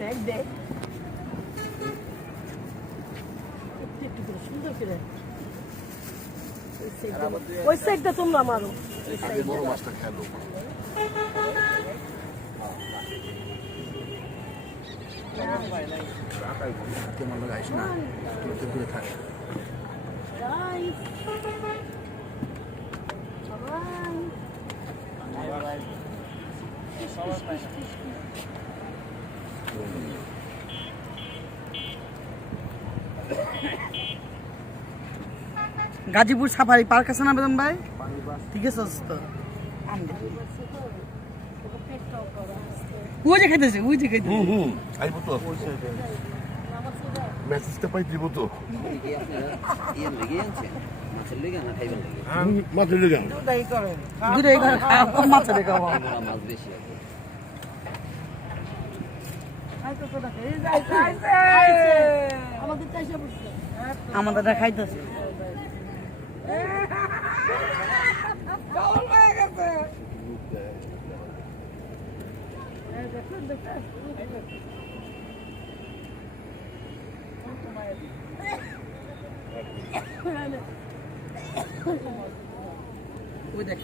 দেখ দেখ একটু করে সুন্দর করে ওই সাইডটা তোমরা মারো বড় মাছটা খেলো কেমন লাগাইস না দূরে থাকে গাজীপুর সাফারি পার্ক আছে না বেদম ভাই ঠিক আছে তো ওই যে খাইতেছে আইবো তো মেসেজটা পাই দিব তো মাছের লেগে দুটাই করে মাছের খাওয়া মাছ বেশি আমাদের খাইতেছে ওই দেখ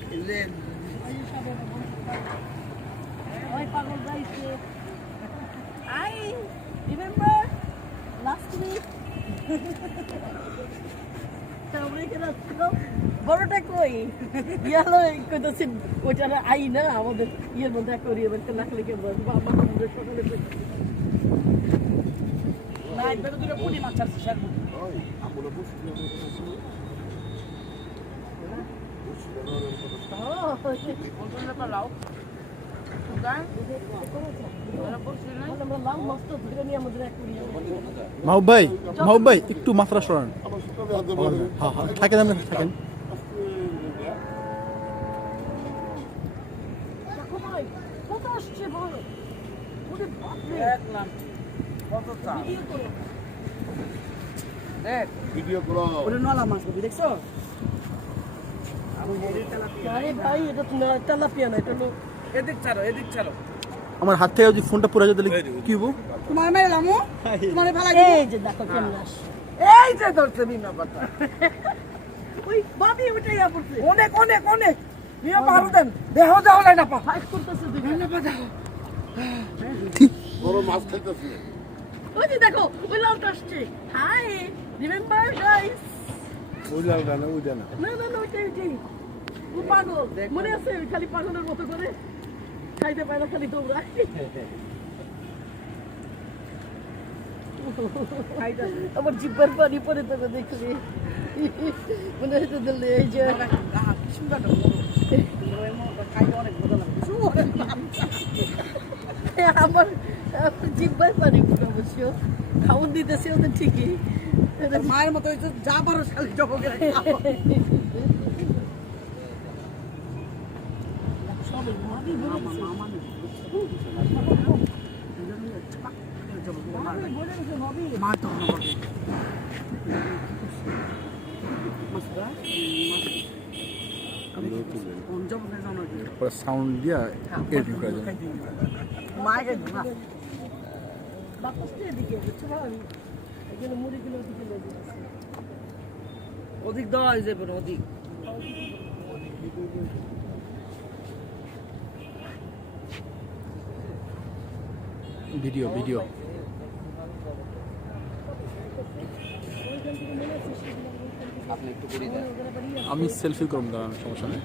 I remember last week. বড়টা কই ইয়ালো কইতাছেন ওইটা আই না আমাদের ইয়ের মধ্যে করি এবার নাকলে কে বলবো আমাদের সকালে না এটা তো দুটো পুঁটি মাছ আছে স্যার ওই আমগুলো বুঝছি মাহবুব ভাই একটু মাত্রা সরান হ্যাঁ হ্যাঁ থাকেন আপনি থাকেন কত আসছে বলো ওরে বাপরে দেখলাম কত চা দেখ ভিডিও করো ওরে নলা মাছ কবি দেখছো আরে ভাই এটা তো তেলাপিয়া না এটা হলো এদিক ছাড়ো আমার হাত থেকে যদি ফোনটা পুরো যেতে কি হবো তোমার মেরে লামু তোমার ভালো এই যে দেখো কেমন আস এই যে ধরছে বিনা পাতা ওই বাবি ওটাই আপড়ছে অনেক নিয়ে পারু দেন দেহ যাও না পা ফাইট করতেছে দুই না পা দেখো বড় মাছ খাইতেছি ওই যে দেখো ওই লালটা আসছে হাই রিমেম্বার গাইস ওই লালটা না ওই জানা না ওইটাই ও পাগল মনে আছে খালি পাগলের মতো করে খাইতে পায় না খালি দৌড়ায় আমার জিব্বার পানি পরে তোকে দেখলি মনে হচ্ছে দিল্লি এই যে আমার জিব্বার পানি পরে অবশ্য খাওয়ান দিতেছে ওদের ঠিকই মায়ের মতো হয়েছে যা পারো শালি জগকে সাউন্ড দিয়া এডিট করা যায় মায়ের এদিকে বুঝছো ভাই এখানে মুড়িগুলো ওদিকে লেগে আছে অধিক দেওয়া হয়ে যাবে অধিক ভিডিও আপনি একটু করে দেন আমি সেলফি করব দাঁড়ান সমস্যা নেই